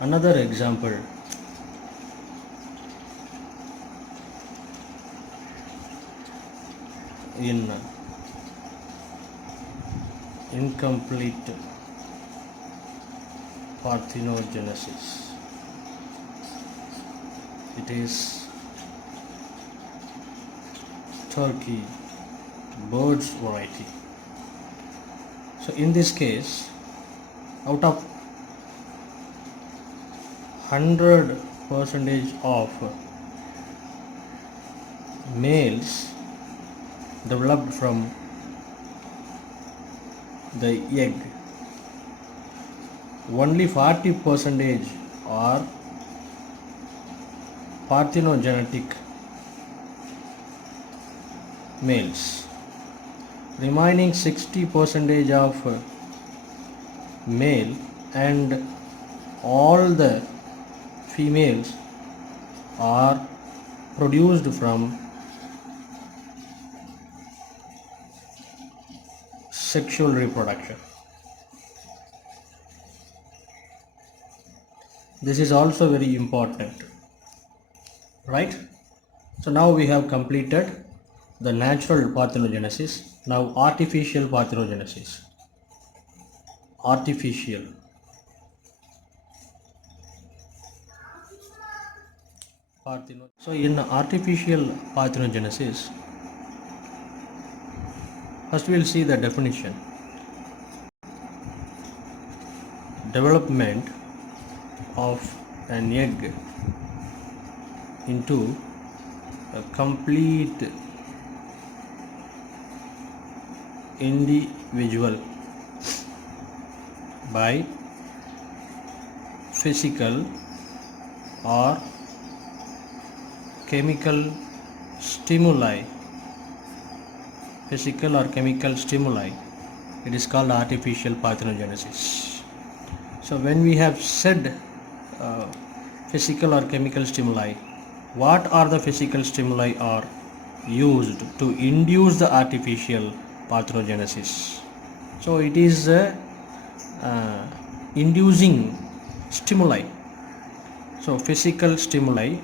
Another example, in incomplete parthenogenesis, it is turkey birds variety. So in this case, out of 100% of males developed from the egg, only 40% are parthenogenetic males. Remaining 60% of male and all the females are produced from sexual reproduction. This is also very important, right? So now we have completed the natural parthenogenesis. Now artificial parthenogenesis. So in artificial parthenogenesis, first we will see the definition. Development of an egg into a complete individual by physical or chemical stimuli. It is called artificial parthenogenesis. So when we have said physical or chemical stimuli, what are the physical stimuli are used to induce the artificial parthenogenesis? So it is inducing stimuli. So physical stimuli,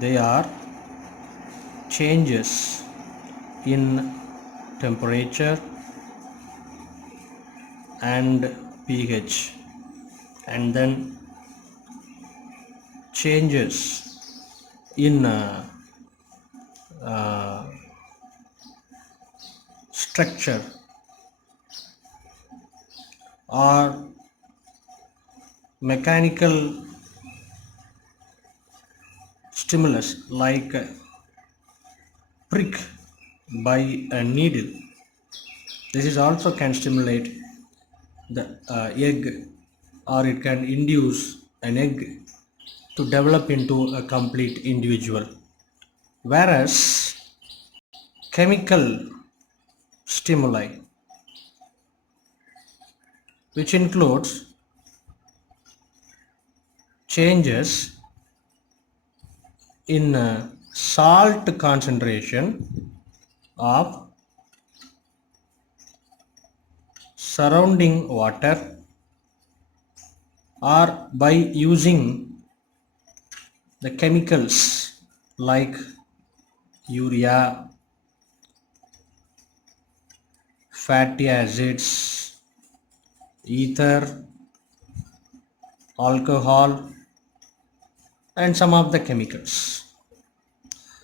they are changes in temperature and pH, and then changes in structure or mechanical stimulus like prick by a needle. This is also can stimulate the egg, or it can induce an egg to develop into a complete individual. Whereas chemical stimuli, which includes changes in salt concentration of surrounding water, or by using the chemicals like urea, fatty acids, ether, alcohol, and some of the chemicals.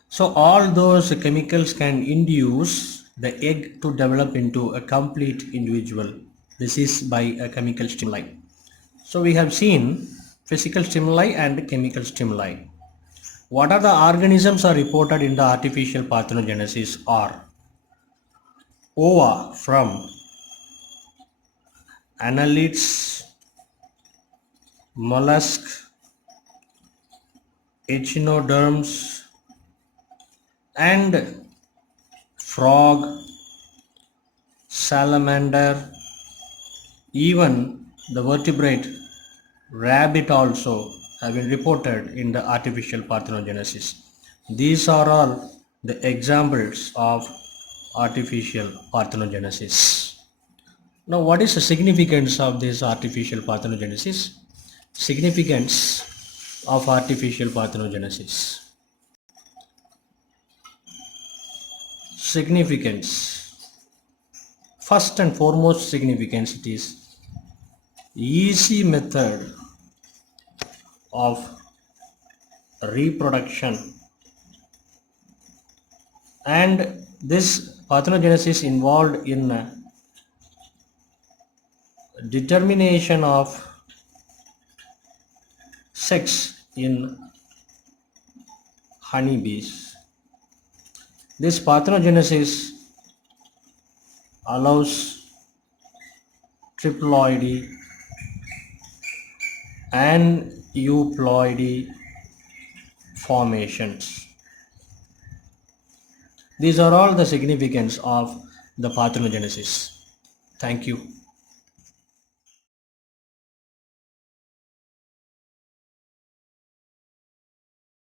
So all those chemicals can induce the egg to develop into a complete individual. This is by a chemical stimuli. So we have seen physical stimuli and chemical stimuli. What are the organisms are reported in the artificial parthenogenesis are ova from annelids, mollusk, echinoderms, and frog, salamander, even the vertebrate rabbit also have been reported in the artificial parthenogenesis. These are all the examples of artificial parthenogenesis. Now, what is the significance of this artificial parthenogenesis? Significance of artificial parthenogenesis. Significance. First and foremost significance, it is easy method of reproduction, and this parthenogenesis involved in determination of sex in honeybees. This parthenogenesis allows triploidy and euploidy formations. These are all the significance of the parthenogenesis. Thank you.